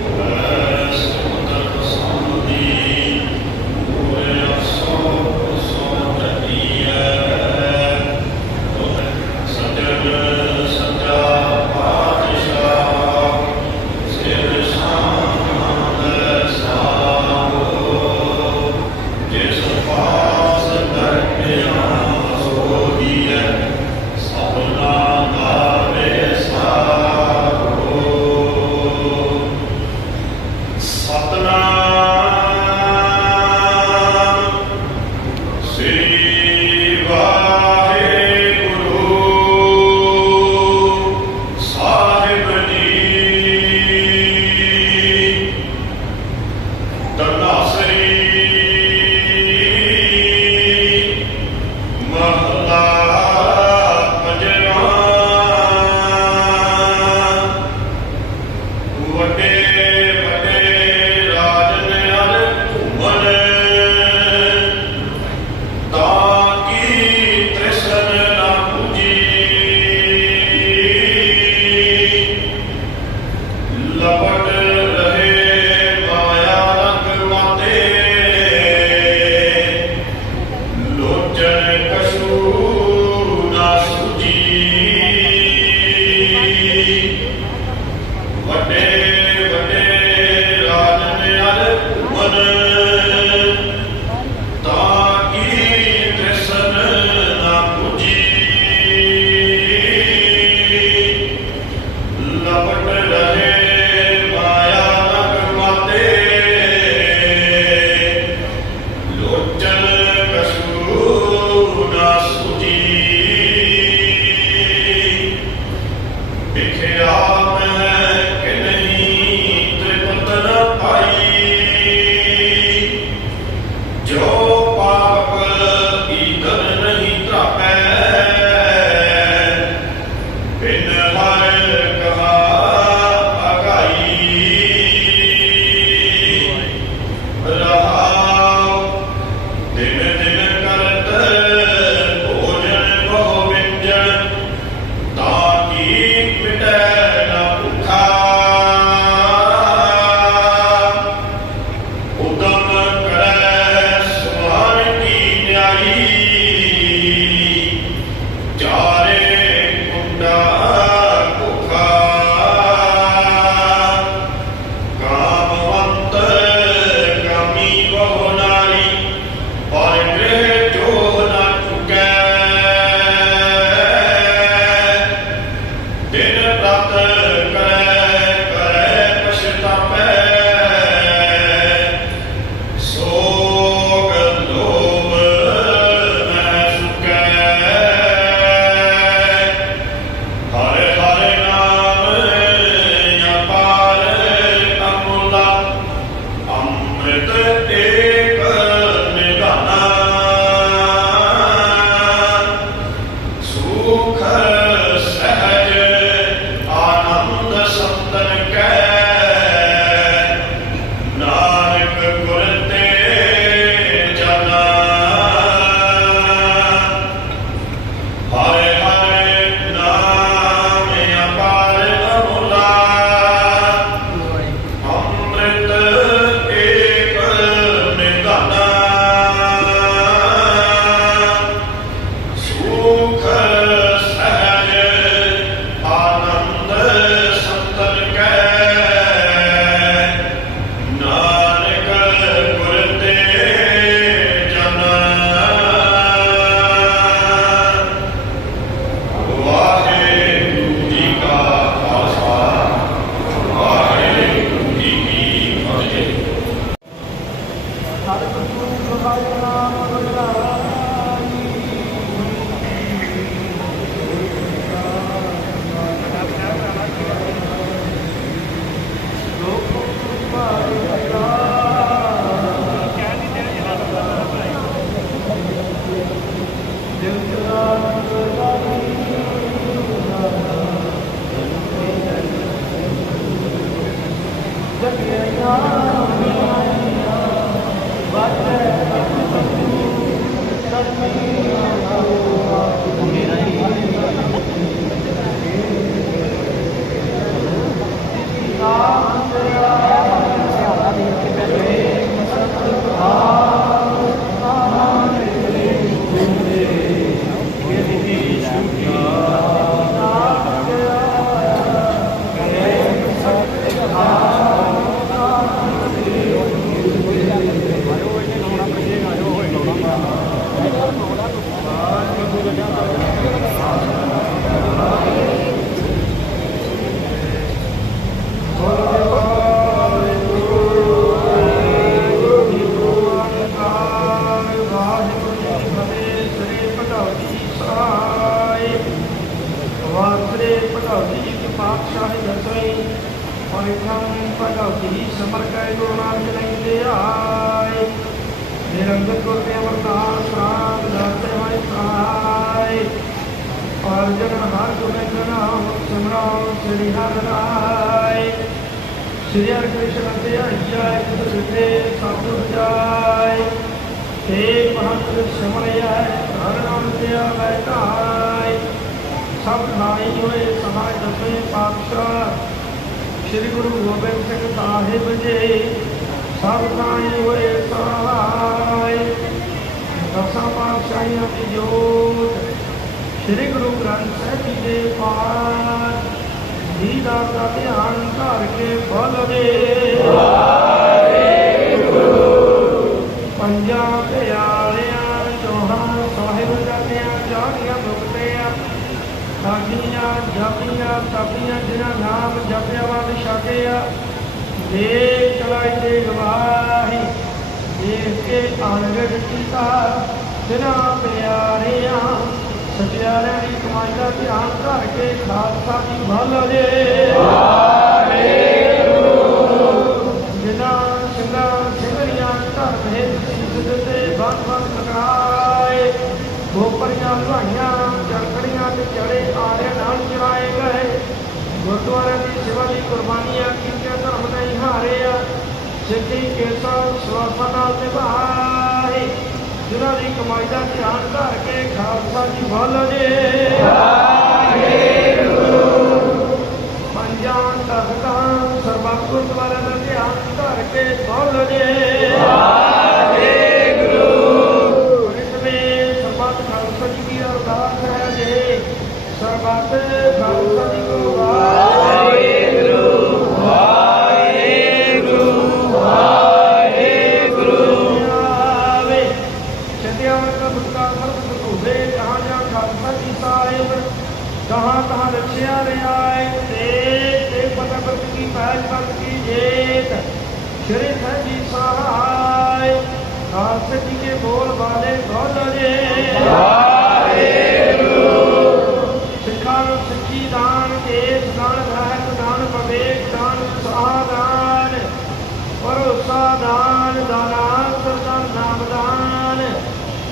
Amen. ਨਾਮ ਸ੍ਰੀ ਹਰਿ ਸ੍ਰੀ ਹਰਿ ਕ੍ਰਿਸ਼ਨ ਤੇ ਅਈਆ ਇੱਕ ਤੇ ਸਭ ਜਾਏ। ਤੇ ਮਹੰਤ ਸਿਮਰਿਆ ਹਰ ਨਾਮ ਤੇ ਬੈਠਾਏ ਸਭ ਨਾਈ ਹੋਏ ਸਹਾਇ ਦਸਵੇਂ ਪਾਤਸ਼ਾਹ। ਸ੍ਰੀ ਗੁਰੂ ਗੋਬਿੰਦ ਸਿੰਘ ਸਾਹਿਬ ਜੀ, ਸਭ ਨਾਈ ਹੋਏ ਸਹਾਇ ਦਸਾਂ ਪਾਤਸ਼ਾਹੀਆਂ ਦੀ ਜੋਤ, ਸ੍ਰੀ ਗੁਰੂ ਗ੍ਰੰਥ ਸਾਹਿਬ ਜੀ ਦੇ ਪਾਠ। ਦੀਦਾਰ ਦਾ ਧਿਆਨ ਧਰ ਕੇ ਬੋਲਦੇ ਪੰਜਾਂ ਪਿਆਰਿਆਂ ਚੋਹਾਂ ਸਾਹਿਬ ਜਾਂਦਿਆਂ ਜਾਣੀਆਂ ਮੁਕਤਿਆਂ। ਸਾਡੀਆਂ ਜਪੀਆਂ ਤਪੀਆਂ ਜਿਨ੍ਹਾਂ ਨਾਮ ਜਪਿਆ ਵੰਦ ਛਕਿਆ ਦੇ ਚਲਾਈ ਦੇ ਗਵਾਹੀ, ਦੇਖ ਕੇ ਅਣਗੜ ਕੀਤਾ ਜਿਨ੍ਹਾਂ ਪਿਆਰਿਆਂ, ਸਚਿਆਰਿਆਂ ਦੀ ਕਮਾਈ ਦਾ ਧਿਆਨ ਧਰ ਕੇ ਖਾਲਸਾ ਦੀ ਭਲ ਜੇ। ਜਿਨ੍ਹਾਂ ਸਿੰਘਾਂ ਸਿੰਘਣੀਆਂ ਧਰਮ ਹੈ ਸਿੱਧ ਤੇ ਬੰਦ ਬੰਦ ਲਗਾਏ ਗੋਪਰੀਆਂ ਲੁਹਾਈਆਂ, ਜਰਕੜੀਆਂ ਤੇ ਚੜੇ ਆਰੇ ਨਾਲ ਚਲਾਏ ਗਏ। ਗੁਰਦੁਆਰਿਆਂ ਦੀ ਸੇਵਾ ਦੀ ਕੁਰਬਾਨੀਆਂ ਕੀਤੀਆਂ, ਧਰਮ ਨਹੀਂ ਹਾਰਿਆ। ਸਿੱਧੀ ਕੇਸਾ ਸਵਾਸਾਂ ਨਾਲ ਨਿਭਾਏ। ਜਿਨ੍ਹਾਂ ਦੀ ਕਮਾਈ ਦਾ ਧਿਆਨ ਧਰ ਕੇ ਖਾਲਸਾ ਜੀ ਬੋਲੋ ਜੇ ਪੰਜਾਂ ਤਖਤਾਂ ਸਰਬੱਤ ਗੁਰਦੁਆਰਿਆਂ ਦਾ ਧਿਆਨ ਧਰ ਕੇ ਬੋਲੋ ਜੇ ਵਾਹਿਗੁਰੂ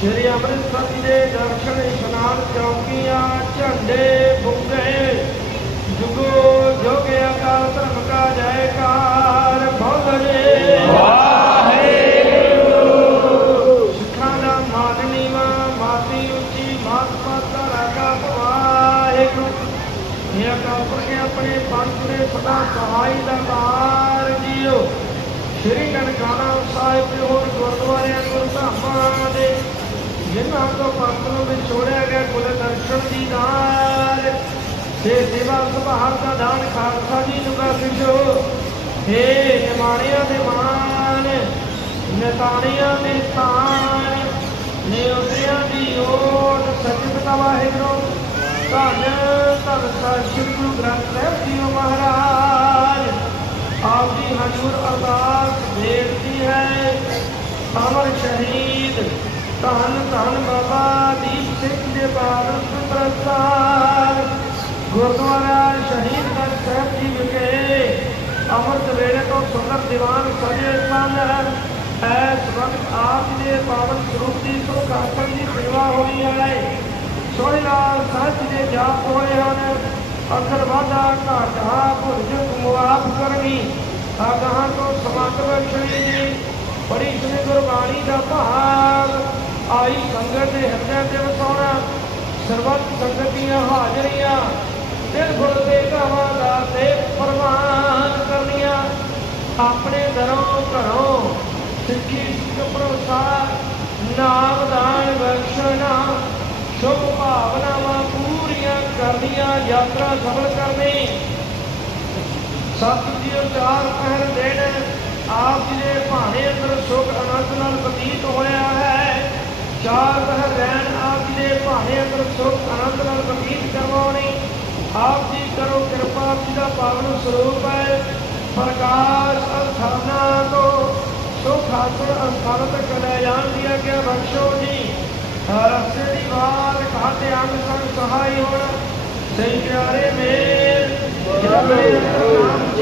ਸ਼੍ਰੀ ਅੰਮ੍ਰਿਤਸਰ ਜੀ ਦੇ ਦਰਸ਼ਨ ਇਸ਼ਨਾਨ ਚੌਕੀਆਂ ਝੰਡੇ ਬੁੱਗੇ ਜੁਗੋ ਜੋਗੇ ਅਕਾਲ ਧਰਮ ਕਾ ਜੈਕਾਰ ਬੋਲੇ ਸਿੱਖਾਂ ਦਾ ਮਾਨ ਨੀਵਾ ਮਾਤੀ ਉੱਚੀ ਮਾਤ ਪਾਤਾ ਰਾਗਾ ਵਾਹਿਗੁਰੂ ਇਹ ਅਕਾਲ ਪੁਰਖ ਆਪਣੇ ਪੰਥ ਦੇ ਸਦਾ ਸਹਾਈ ਦਾ ਤਾਰ ਜੀਓ। ਸ਼੍ਰੀ ਨਨਕਾਣਾ ਸਾਹਿਬ ਦੇ ਹੋਰ ਗੁਰਦੁਆਰਿਆਂ ਗੁਰਧਾਮਾਂ ਦੇ ਜਿਨ੍ਹਾਂ ਤੋਂ ਪੰਪ ਨੂੰ ਵਿਛੋੜਿਆ ਗਿਆ ਕੁਲ ਦਰਸ਼ਨ ਦੀ ਦਾਰ ਤੇ ਸੇਵਾ ਸੁਭਾਅ ਦਾ ਦਾਨ ਖਾਲਸਾ ਜੀ ਨੂੰ ਬਖਸ਼ੋ ਹੇ ਨਿਮਾਣਿਆਂ ਦੇ ਮਾਨ, ਨਿਤਾਣਿਆਂ ਦੇ ਤਾਨ ਨਿਉਤਰਿਆਂ ਦੀ ਓਟ, ਸਚਿਤ ਦਾ ਵਾਹਿਗੁਰੂ। ਧੰਨ ਧੰਨ ਸ੍ਰੀ ਗੁਰੂ ਗ੍ਰੰਥ ਸਾਹਿਬ ਜੀ ਮਹਾਰਾਜ। ਆਪ ਜੀ ਹਜ਼ੂਰ ਅਰਦਾਸ ਬੇਨਤੀ ਹੈ। ਅਮਰ ਸ਼ਹੀਦ ਧੰਨ ਧੰਨ ਬਾਬਾ ਦੀਪ ਸਿੰਘ ਦੇ ਬਾਦਲ ਪ੍ਰਸਾਦ। ਗੁਰਦੁਆਰਾ ਸ਼ਹੀਦਗੰਜ ਸਾਹਿਬ ਜੀ ਵਿਖੇ ਅੰਮ੍ਰਿਤ ਵੇਲੇ ਤੋਂ ਸੁੰਦਰ ਦੀਵਾਨ ਸਜੇ ਸਨ। ਐਸ ਵਕਤ ਆਪ ਦੇ ਪਾਵਨ ਸਰੂਪ ਦੀ ਸੁਖਾਸਨ ਦੀ ਸੇਵਾ ਹੋਈ ਹੈ। ਸੋਹਣੇ ਲਾਲ ਸਾਹਿਬ ਦੇ ਜਾਪ ਹੋਏ ਹਨ। ਅਖਰ ਵਾਦਾ ਘਾਟਾ ਭੁਰਜ ਮੁਆਫ ਕਰਨੀ ਆਗਾਹਾਂ ਤੋਂ ਸਮਾਤ ਬਖਸ਼ਣੀ ਜੀ। ਬੜੀ ਸੁਣੀ ਗੁਰਬਾਣੀ ਦਾ ਭਾਗ। ਆਈ ਸੰਗਤ ਦੇ ਹਿਰਦਿਆਂ ਤੇ ਵਸਾਉਣਾ ਸਰਬੱਤ ਸੰਗਤ ਦੀਆਂ ਹਾਜ਼ਰੀਆਂ ਦਿਲ ਗੁਰ ਦੇ ਗਾਵਾਂ ਦਾ ਤੇ ਪ੍ਰਵਾਨ ਕਰਨੀਆਂ। ਆਪਣੇ ਦਰੋਂ ਘਰੋਂ ਸਿੱਖੀ ਸਿੱਖ ਨਾਮ ਦਾਨ ਬਖਸ਼ਣਾ, ਸ਼ੁਭ ਭਾਵਨਾਵਾਂ ਪੂਰੀਆਂ ਕਰਨੀਆਂ, ਯਾਤਰਾ ਸਫਲ ਕਰਨੀ। ਸਤਿ ਜੀ ਉਚਾਰ ਪਹਿਰ ਦੇਣ ਆਪ ਜੀ ਦੇ ਭਾਣੇ ਅੰਦਰ ਸੁਖ ਆਨੰਦ ਨਾਲ ਬਤੀਤ ਹੋਇਆ ਹੈ। ਚਾਰ ਪਹਿਰ ਰਹਿਣ ਆਪ ਜੀ ਦੇ ਭਾਣੇ ਅੰਦਰ ਸੁਖ ਆਨੰਦ ਨਾਲ ਬਤੀਤ ਕਰਵਾਉਣੀ। ਆਪ ਜੀ ਕਰੋ ਕਿਰਪਾ, ਆਪ ਜੀ ਦਾ ਪਾਵਨ ਸਰੂਪ ਹੈ। ਪ੍ਰਕਾਸ਼ ਅਸਥਾਨਾ ਕੋ। ਸੁਖ ਹਾਸਲ ਅਸਥਾਨ ਤੱਕ ਲੈ ਜਾਣ ਦੀ ਆਗਿਆ ਬਖਸ਼ੋ ਜੀ। ਰਸਤੇ ਦੀ ਬਾਤ ਖਾਤੇ ਅੰਗ ਸੰਗ ਸਹਾਈ ਹੋਣ। ਸਹੀ ਪਿਆਰੇ ਮੇਰ ਜਪੇ ਨਾਮ